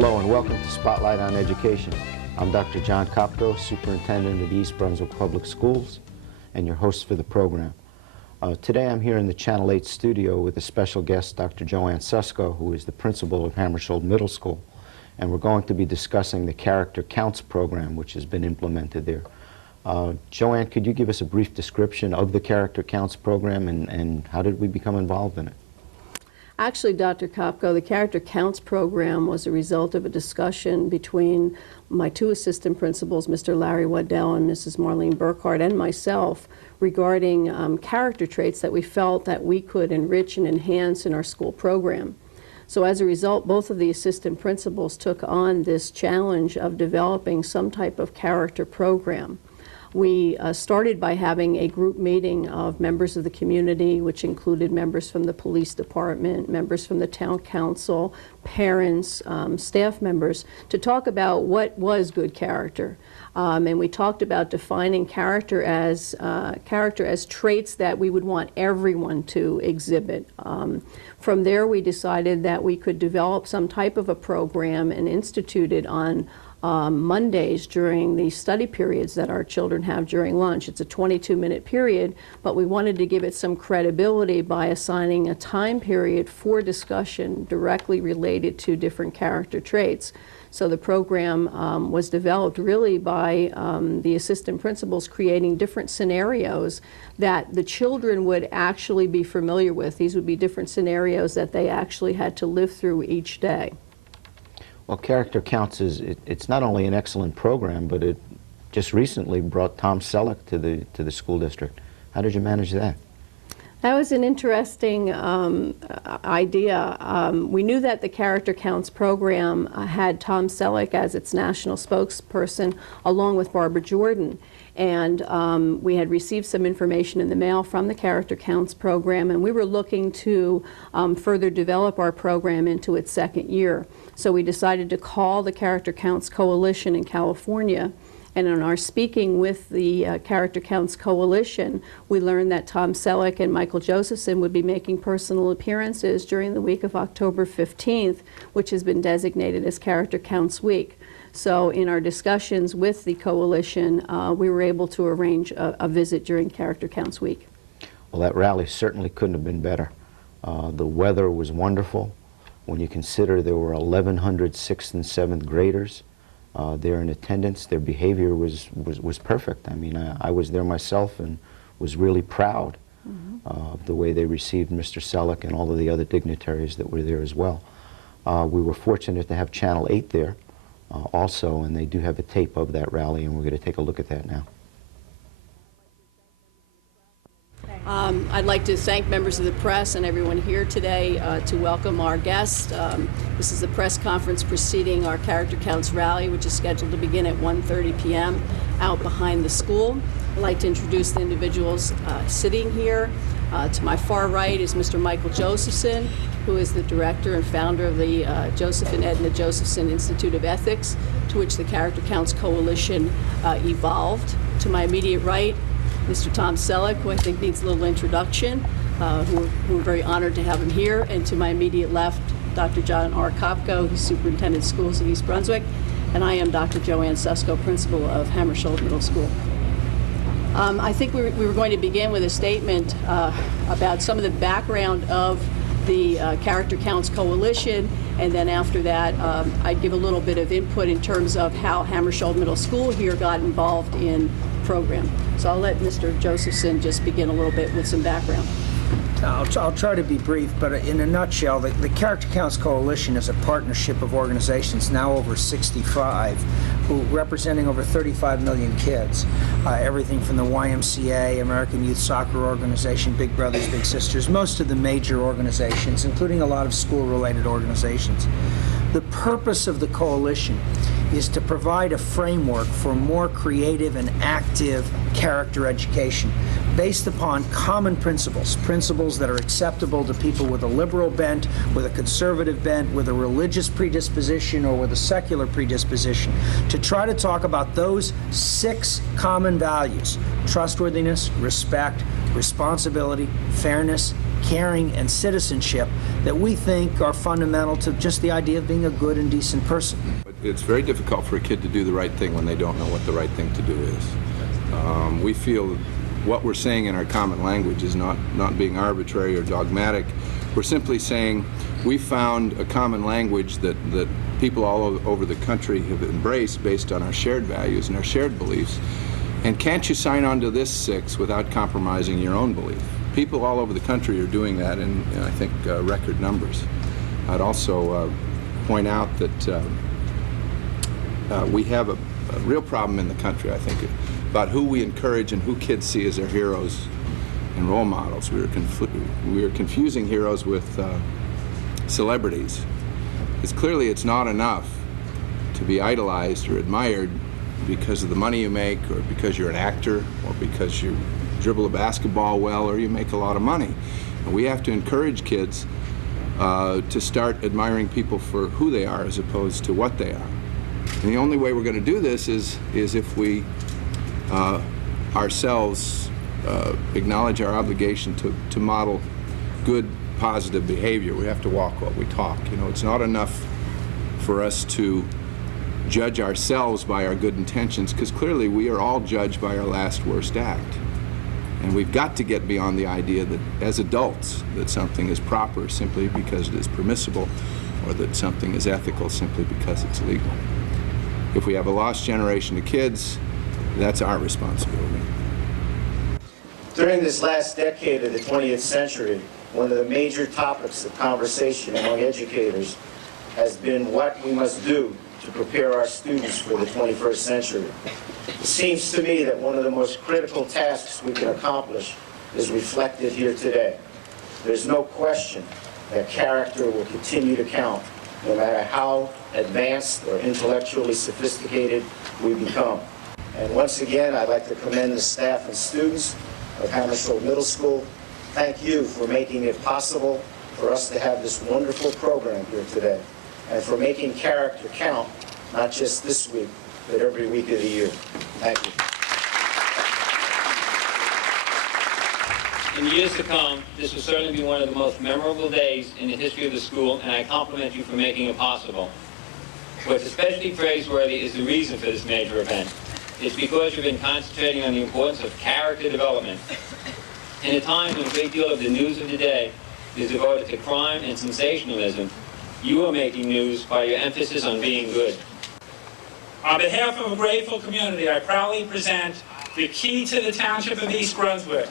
Hello and welcome to Spotlight on Education. I'm Dr. Jon Kopko, Superintendent of the East Brunswick Public Schools, and your host for the program. Today I'm here in the Channel 8 studio with a special guest, Dr. JoAnn Susko, who is the principal of Hammarskjold Middle School, and we're going to be discussing the Character Counts program, which has been implemented there. JoAnn, could you give us a brief description of the Character Counts program and how did we become involved in it? Actually, Dr. Kopko, the Character Counts program was a result of a discussion between my two assistant principals, Mr. Larry Waddell and Mrs. Marlene Burkhardt, and myself regarding character traits that we felt that we could enrich and enhance in our school program. So as a result, both of the assistant principals took on this challenge of developing some type of character program. We started by having a group meeting of members of the community, which included members from the police department, members from the town council, parents, staff members, to talk about what was good character. And we talked about defining character as traits that we would want everyone to exhibit. From there, we decided that we could develop some type of a program and institute it on Mondays during the study periods that our children have during lunch. It's a 22-minute period, but we wanted to give it some credibility by assigning a time period for discussion directly related to different character traits. So the program was developed really by the assistant principals creating different scenarios that the children would actually be familiar with. These would be different scenarios that they actually had to live through each day. Well, Character Counts it's not only an excellent program, but it just recently brought Tom Selleck to the school district. How did you manage that? That was an interesting idea. We knew that the Character Counts program had Tom Selleck as its national spokesperson, along with Barbara Jordan. And we had received some information in the mail from the Character Counts program, and we were looking to further develop our program into its second year. So we decided to call the Character Counts Coalition in California. And in our speaking with the Character Counts Coalition, we learned that Tom Selleck and Michael Josephson would be making personal appearances during the week of October 15th, which has been designated as Character Counts Week. So in our discussions with the coalition, we were able to arrange a visit during Character Counts Week. Well, that rally certainly couldn't have been better. The weather was wonderful. When you consider there were 1,100 6th and 7th graders there in attendance, their behavior was perfect. I mean, I was there myself and was really proud of the way they received Mr. Selleck and all of the other dignitaries that were there as well. We were fortunate to have Channel 8 there also, and they do have a tape of that rally, and we're going to take a look at that now. I'd like to thank members of the press and everyone here today to welcome our guest. This is the press conference preceding our Character Counts rally, which is scheduled to begin at 1:30 p.m. out behind the school. I'd like to introduce the individuals sitting here. To my far right is Mr. Michael Josephson, who is the director and founder of the Joseph and Edna Josephson Institute of Ethics, to which the Character Counts Coalition evolved. To my immediate right, Mr. Tom Selleck, who I think needs a little introduction, who we're very honored to have him here. And to my immediate left, Dr. Jon Kopko, who's Superintendent of Schools of East Brunswick. And I am Dr. JoAnn Susko, Principal of Hammarskjold Middle School. I think we were going to begin with a statement about some of the background of the Character Counts Coalition, and then after that I'd give a little bit of input in terms of how Hammarskjold Middle School here got involved in the program. So I'll let Mr. Josephson just begin a little bit with some background. I'll try to be brief, but in a nutshell, the Character Counts Coalition is a partnership of organizations, now over 65, who representing over 35 million kids. Everything from the YMCA, American Youth Soccer Organization, Big Brothers Big Sisters, most of the major organizations, including a lot of school-related organizations. The purpose of the coalition is to provide a framework for more creative and active character education based upon common principles, principles that are acceptable to people with a liberal bent, with a conservative bent, with a religious predisposition, or with a secular predisposition, to try to talk about those 6 common values: trustworthiness, respect, responsibility, fairness, caring, and citizenship that we think are fundamental to just the idea of being a good and decent person. It's very difficult for a kid to do the right thing when they don't know what the right thing to do is. We feel what we're saying in our common language is not being arbitrary or dogmatic. We're simply saying we found a common language that people all over the country have embraced based on our shared values and our shared beliefs. And can't you sign on to this 6 without compromising your own belief? People all over the country are doing that in I think, record numbers. I'd also point out that we have a real problem in the country, I think, about who we encourage and who kids see as their heroes and role models. We are confusing heroes with celebrities. Because clearly it's not enough to be idolized or admired because of the money you make, or because you're an actor, or because you dribble a basketball well, or you make a lot of money. And we have to encourage kids to start admiring people for who they are as opposed to what they are. And the only way we're going to do this is if we ourselves acknowledge our obligation to model good, positive behavior. We have to walk what we talk. You know, it's not enough for us to judge ourselves by our good intentions, because clearly we are all judged by our last worst act. And we've got to get beyond the idea that as adults that something is proper simply because it is permissible, or that something is ethical simply because it's legal. If we have a lost generation of kids, that's our responsibility. During this last decade of the 20th century, one of the major topics of conversation among educators has been what we must do to prepare our students for the 21st century. It seems to me that one of the most critical tasks we can accomplish is reflected here today. There's no question that character will continue to count, no matter how advanced or intellectually sophisticated we become. And once again, I'd like to commend the staff and students of Hammarskjold Middle School. Thank you for making it possible for us to have this wonderful program here today, and for making character count, not just this week, but every week of the year. Thank you. In years to come, this will certainly be one of the most memorable days in the history of the school, and I compliment you for making it possible. What's especially praiseworthy is the reason for this major event. It's because you've been concentrating on the importance of character development. In a time when a great deal of the news of the day is devoted to crime and sensationalism, you are making news by your emphasis on being good. On behalf of a grateful community, I proudly present the key to the Township of East Brunswick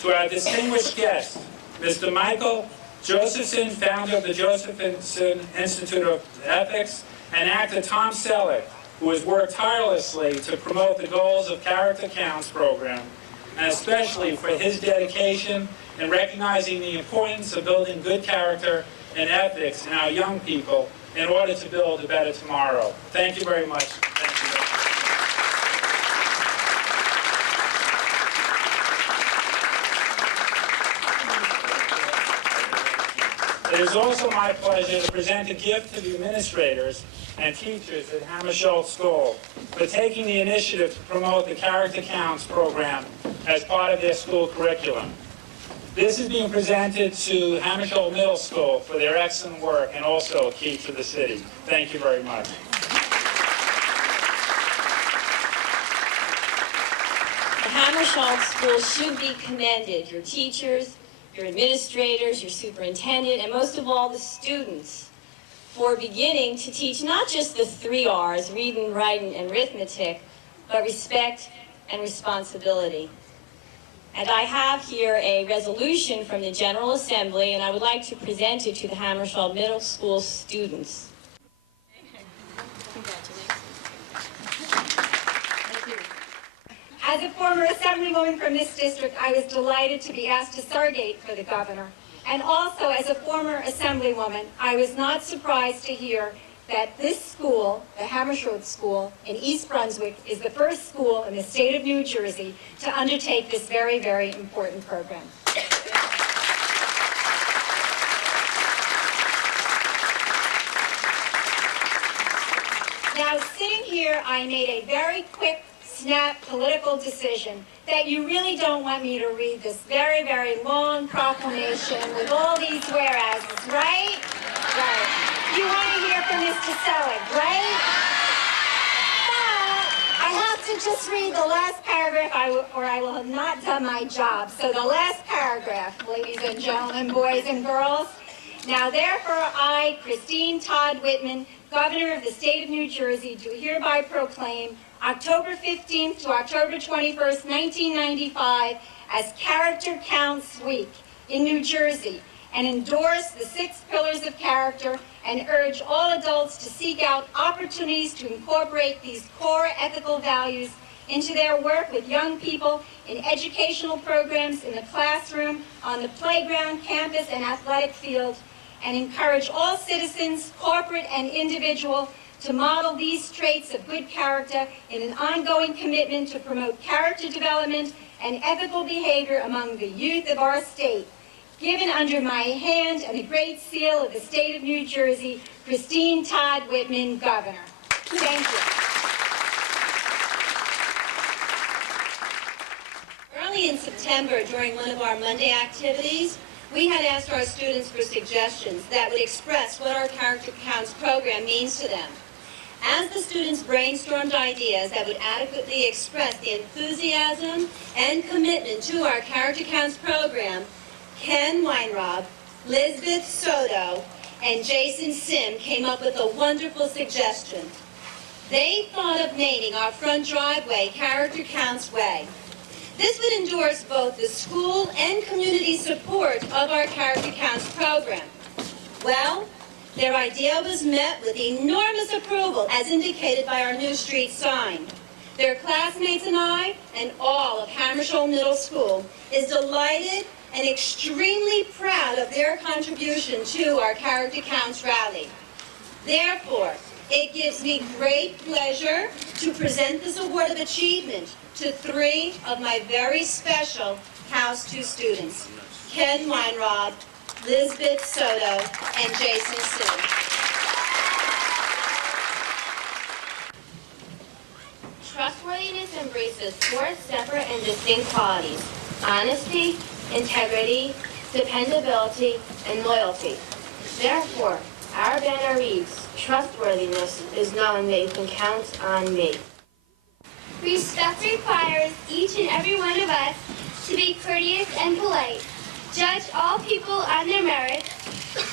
to our distinguished guest, Mr. Michael Josephson, founder of the Josephson Institute of Ethics, and actor Tom Selleck, who has worked tirelessly to promote the goals of Character Counts program, and especially for his dedication in recognizing the importance of building good character and ethics in our young people in order to build a better tomorrow. Thank you very much. Thank you very much. It is also my pleasure to present a gift to the administrators and teachers at Hammarskjold School for taking the initiative to promote the Character Counts program as part of their school curriculum. This is being presented to Hammarskjold Middle School for their excellent work, and also a key to the city. Thank you very much. The Hammarskjold School should be commended. Your teachers, your administrators, your superintendent, and most of all the students, for beginning to teach not just the 3 R's, reading, writing, and arithmetic, but respect and responsibility. And I have here a resolution from the General Assembly, and I would like to present it to the Hammarskjold Middle School students. As a former assemblywoman from this district, I was delighted to be asked to surrogate for the governor. And also, as a former assemblywoman, I was not surprised to hear that this school, the Hammarskjold School in East Brunswick, is the first school in the state of New Jersey to undertake this very, very important program. Now, sitting here, I made a very quick snap political decision that you really don't want me to read this very, very long proclamation with all these whereases, right? Right. You want to hear from Mr. Selig, right? But I have to just read the last paragraph or I will have not done my job. So the last paragraph, ladies and gentlemen, boys and girls. Now therefore I, Christine Todd Whitman, Governor of the State of New Jersey, do hereby proclaim October 15th to October 21st, 1995 as Character Counts Week in New Jersey, and endorse the 6 pillars of character and urge all adults to seek out opportunities to incorporate these core ethical values into their work with young people in educational programs in the classroom, on the playground, campus, and athletic field, and encourage all citizens, corporate and individual, to model these traits of good character in an ongoing commitment to promote character development and ethical behavior among the youth of our state. Given under my hand and the great seal of the state of New Jersey, Christine Todd Whitman, Governor. Thank you. Early in September, during one of our Monday activities, we had asked our students for suggestions that would express what our Character Counts program means to them. As the students brainstormed ideas that would adequately express the enthusiasm and commitment to our Character Counts program, Ken Weinrob, Lisbeth Soto, and Jason Sim came up with a wonderful suggestion. They thought of naming our front driveway Character Counts Way. This would endorse both the school and community support of our Character Counts program. Well, their idea was met with enormous approval, as indicated by our new street sign. Their classmates and I, and all of Hammarskjold Middle School, is delighted and extremely proud of their contribution to our Character Counts rally. Therefore, it gives me great pleasure to present this Award of Achievement to 3 of my very special House 2 students, Ken Weinrob, Lisbeth Soto, and Jason Sim. Trustworthiness embraces 4 separate and distinct qualities: honesty, integrity, dependability, and loyalty. Therefore, our banner reads, "Trustworthiness is knowing that you can count on me." Respect requires each and every one of us to be courteous and polite, judge all people on their merits,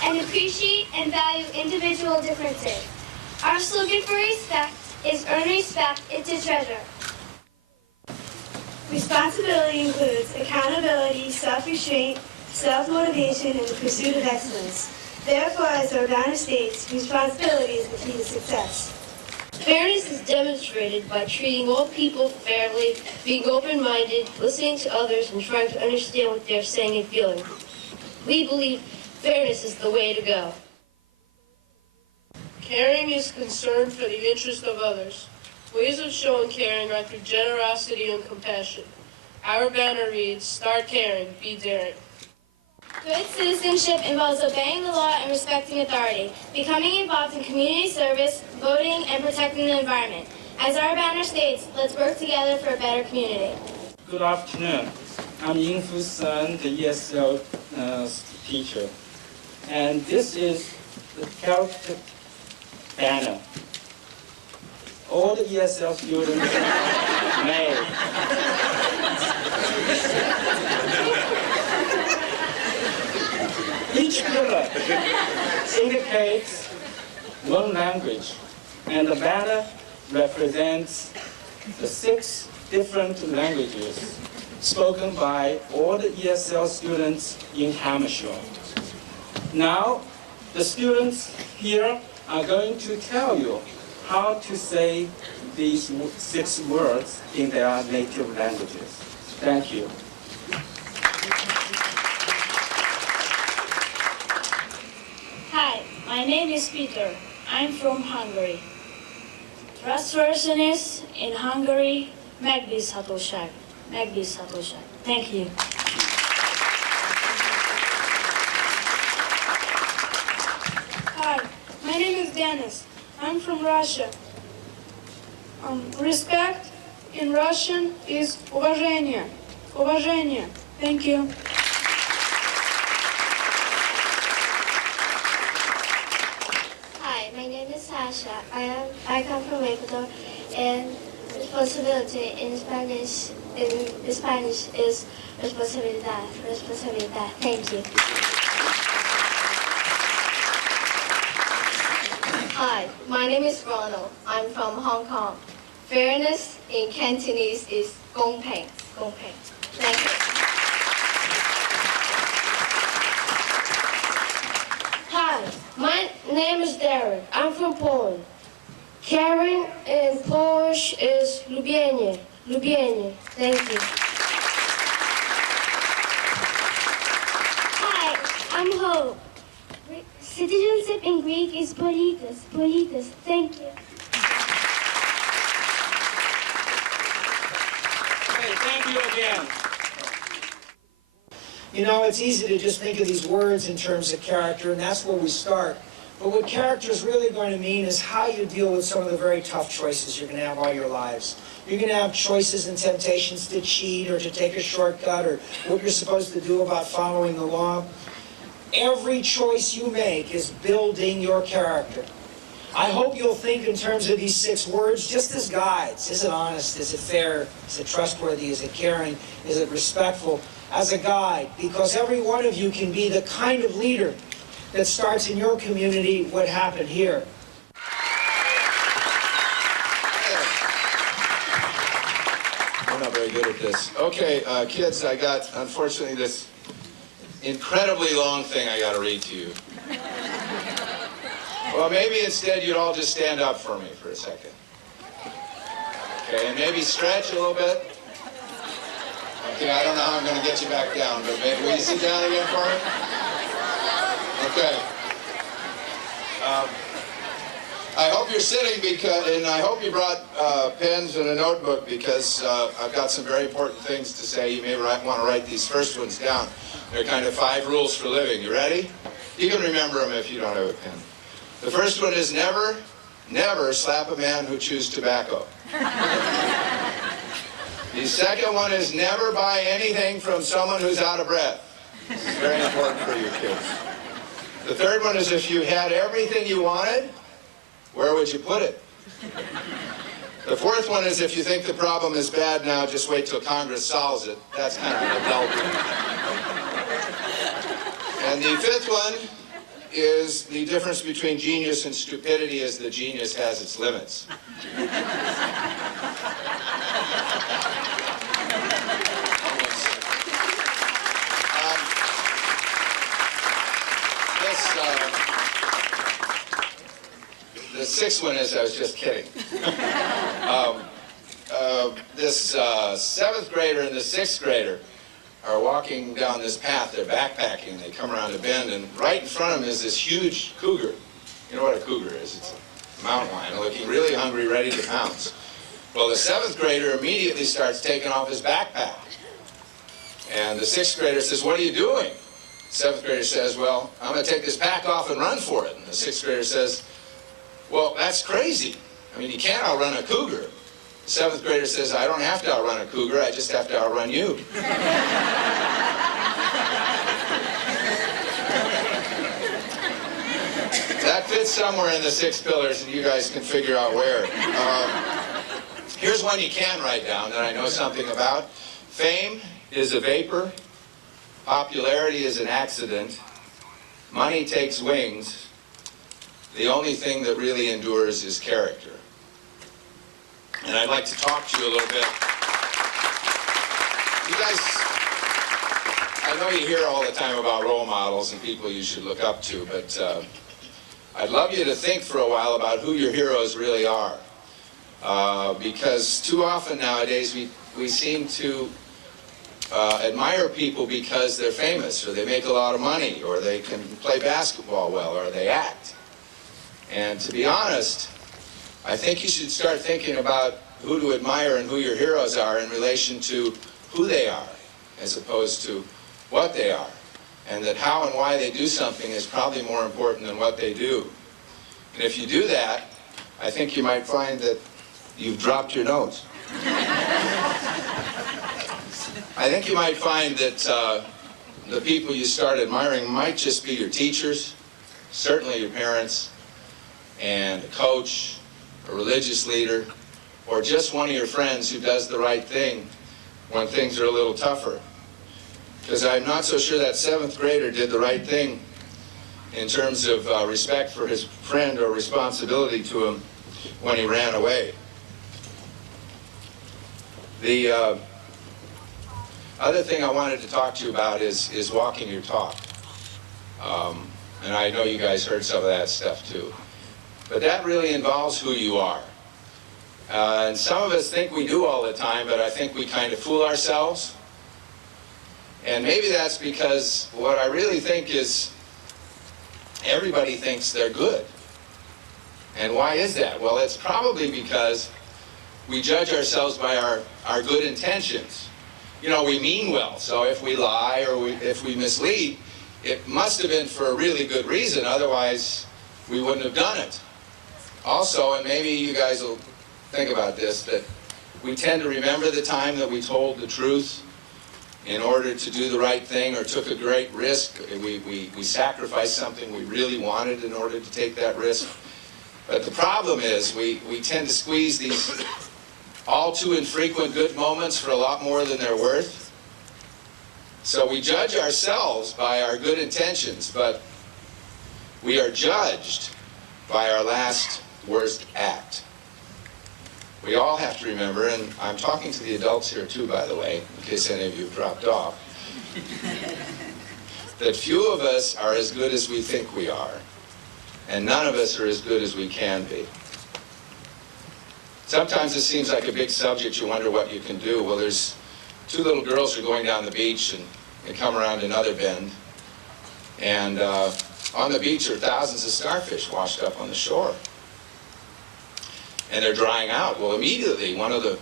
and appreciate and value individual differences. Our slogan for respect is "Earn respect, it's a treasure." Responsibility includes accountability, self-restraint, self-motivation, and the pursuit of excellence. Therefore, as our banner states, responsibility is the key to success. Fairness is demonstrated by treating all people fairly, being open-minded, listening to others, and trying to understand what they're saying and feeling. We believe fairness is the way to go. Caring is concern for the interest of others. Ways of showing caring are through generosity and compassion. Our banner reads, "Start caring, be daring." Good citizenship involves obeying the law and respecting authority, becoming involved in community service, voting, and protecting the environment. As our banner states, let's work together for a better community. Good afternoon. I'm Ying Fu Sun, the ESL teacher. And this is the character banner. All the ESL students made. Each pillar indicates one language, and the banner represents the 6 different languages spoken by all the ESL students in Hammarskjold. Now, the students here are going to tell you how to say these 6 words in their native languages. Thank you. Hi, my name is Peter. I'm from Hungary. Trustworthiness in Hungary, megbízhatóság. Megbízhatóság. Thank you. Hi, my name is Dennis. I'm from Russia. Respect in Russian is уважение. Уважение. Thank you. Hi, my name is Sasha. I come from Ecuador, and responsibility in Spanish is responsabilidad. Responsabilidad. Thank you. Hi, my name is Ronald. I'm from Hong Kong. Fairness in Cantonese is 公平. 公平. Thank you. Hi, my name is Derek. I'm from Poland. Caring in Polish is lubienie. Lubienie. Thank you. Hi, I'm Hope. Citizenship in Greek is politis. Politis. Thank you. Hey, thank you again. You know, it's easy to just think of these words in terms of character, and that's where we start. But what character is really going to mean is how you deal with some of the very tough choices you're going to have all your lives. You're going to have choices and temptations to cheat or to take a shortcut or what you're supposed to do about following the law. Every choice you make is building your character. I hope you'll think in terms of these 6 words just as guides. Is it honest? Is it fair? Is it trustworthy? Is it caring? Is it respectful? As a guide, because every one of you can be the kind of leader that starts in your community what happened here. I'm not very good at this. Okay, kids, I got, unfortunately, this incredibly long thing I got to read to you. Well, maybe instead you'd all just stand up for me for a second. Okay, and maybe stretch a little bit. Okay, I don't know how I'm going to get you back down, but maybe will you sit down again for me? Okay. I hope you're sitting because, and I hope you brought pens and a notebook because I've got some very important things to say. You may want to write these first ones down. They're kind of 5 rules for living. You ready? You can remember them if you don't have a pen. The first one is never, never slap a man who chews tobacco. The second one is never buy anything from someone who's out of breath. This is very important for you kids. The third one is if you had everything you wanted, where would you put it? The fourth one is if you think the problem is bad now, just wait till Congress solves it. That's kind of an adult one. And the fifth one is the difference between genius and stupidity is the genius has its limits. The sixth one is, I was just kidding. This 7th grader and the 6th grader are walking down this path. They're backpacking. They come around a bend, and right in front of them is this huge cougar. You know what a cougar is? It's a mountain lion looking really hungry, ready to pounce. Well, the 7th grader immediately starts taking off his backpack. And the 6th grader says, "What are you doing?" The 7th grader says, "Well, I'm going to take this pack off and run for it." And the 6th grader says, "Well, that's crazy. I mean, you can't outrun a cougar." The 7th grader says, "I don't have to outrun a cougar, I just have to outrun you." That fits somewhere in the 6 pillars, and you guys can figure out where. Here's one you can write down that I know something about. Fame is a vapor. Popularity is an accident. Money takes wings. The only thing that really endures is character. And I'd like to talk to you a little bit. You guys, I know you hear all the time about role models and people you should look up to, but I'd love you to think for a while about who your heroes really are. Because too often nowadays we seem to admire people because they're famous, or they make a lot of money, or they can play basketball well, or they act. And to be honest, I think you should start thinking about who to admire and who your heroes are in relation to who they are, as opposed to what they are. And that how and why they do something is probably more important than what they do. And if you do that, I think you might find that you've dropped your nose. I think you might find that the people you start admiring might just be your teachers, certainly your parents, and a coach, a religious leader, or just one of your friends who does the right thing when things are a little tougher. Because I'm not so sure that 7th grader did the right thing in terms of respect for his friend or responsibility to him when he ran away. The other thing I wanted to talk to you about is walking your talk. And I know you guys heard some of that stuff too. But that really involves who you are. And some of us think we do all the time, but I think we kind of fool ourselves. And maybe that's because what I really think is everybody thinks they're good. And why is that? Well, it's probably because we judge ourselves by our good intentions. You know, we mean well, so if we lie or if we mislead, it must have been for a really good reason, otherwise we wouldn't have done it. Also, and maybe you guys will think about this, that we tend to remember the time that we told the truth in order to do the right thing or took a great risk. We sacrificed something we really wanted in order to take that risk. But the problem is we tend to squeeze these all too infrequent good moments for a lot more than they're worth. So we judge ourselves by our good intentions, but we are judged by our last worst act. We all have to remember, and I'm talking to the adults here too, by the way, in case any of you have dropped off, that few of us are as good as we think we are, and none of us are as good as we can be. Sometimes it seems like a big subject, you wonder what you can do. Well, there's 2 little girls who are going down the beach, and they come around another bend, and on the beach are thousands of starfish washed up on the shore. And they're drying out. Well, immediately, one of the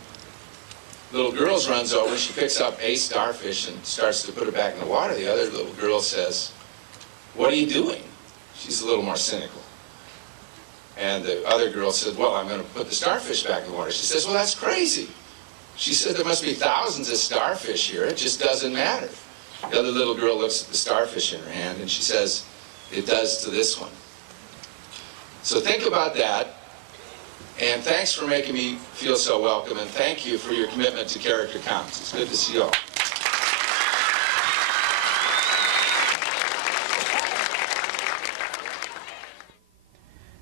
little girls runs over, she picks up a starfish and starts to put it back in the water. The other little girl says, "What are you doing?" She's a little more cynical. And the other girl said, "Well, I'm going to put the starfish back in the water." She says, "Well, that's crazy." She said, "There must be thousands of starfish here. It just doesn't matter." The other little girl looks at the starfish in her hand and she says, "It does to this one." So think about that. And thanks for making me feel so welcome, and thank you for your commitment to Character Counts. It's good to see you all.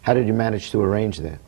How did you manage to arrange that?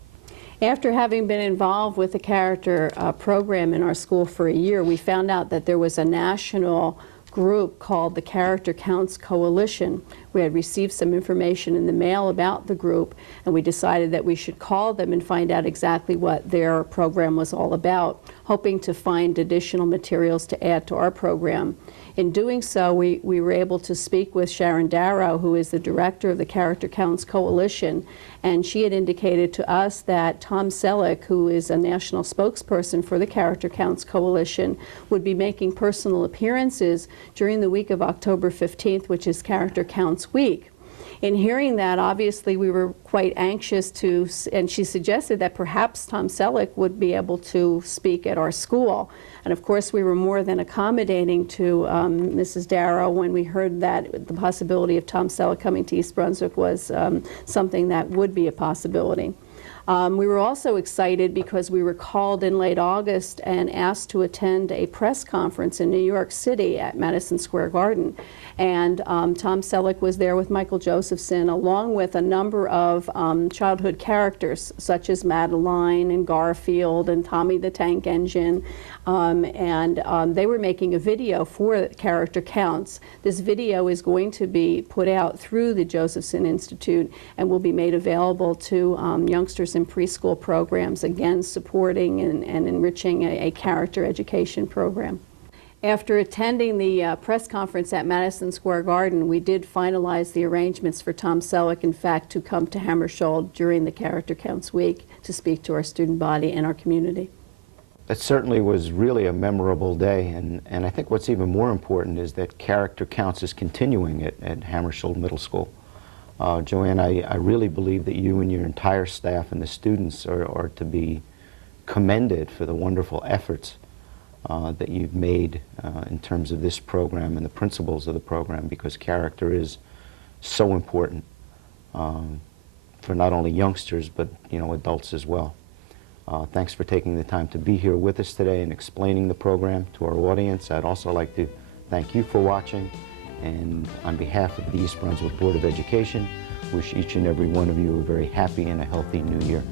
After having been involved with the character program in our school for a year, we found out that there was a national group called the Character Counts Coalition. We had received some information in the mail about the group, and we decided that we should call them and find out exactly what their program was all about, hoping to find additional materials to add to our program. In doing so, we were able to speak with Sharon Darrow, who is the director of the Character Counts Coalition, and she had indicated to us that Tom Selleck, who is a national spokesperson for the Character Counts Coalition, would be making personal appearances during the week of October 15th, which is Character Counts Week. In hearing that, obviously we were quite anxious to, and she suggested that perhaps Tom Selleck would be able to speak at our school. And of course we were more than accommodating to Mrs. Darrow when we heard that the possibility of Tom Selleck coming to East Brunswick was something that would be a possibility. We were also excited because we were called in late August and asked to attend a press conference in New York City at Madison Square Garden. And Tom Selleck was there with Michael Josephson, along with a number of childhood characters, such as Madeline and Garfield and Tommy the Tank Engine. They were making a video for Character Counts. This video is going to be put out through the Josephson Institute and will be made available to youngsters in preschool programs, again supporting and enriching a character education program. After attending the press conference at Madison Square Garden, we did finalize the arrangements for Tom Selleck, in fact, to come to Hammarskjold during the Character Counts Week to speak to our student body and our community. That certainly was really a memorable day, and I think what's even more important is that Character Counts is continuing at Hammarskjold Middle School. JoAnn, I really believe that you and your entire staff and the students are to be commended for the wonderful efforts that you've made in terms of this program and the principles of the program, because character is so important for not only youngsters but adults as well. Thanks for taking the time to be here with us today and explaining the program to our audience. I'd also like to thank you for watching, and on behalf of the East Brunswick Board of Education, wish each and every one of you a very happy and a healthy new year.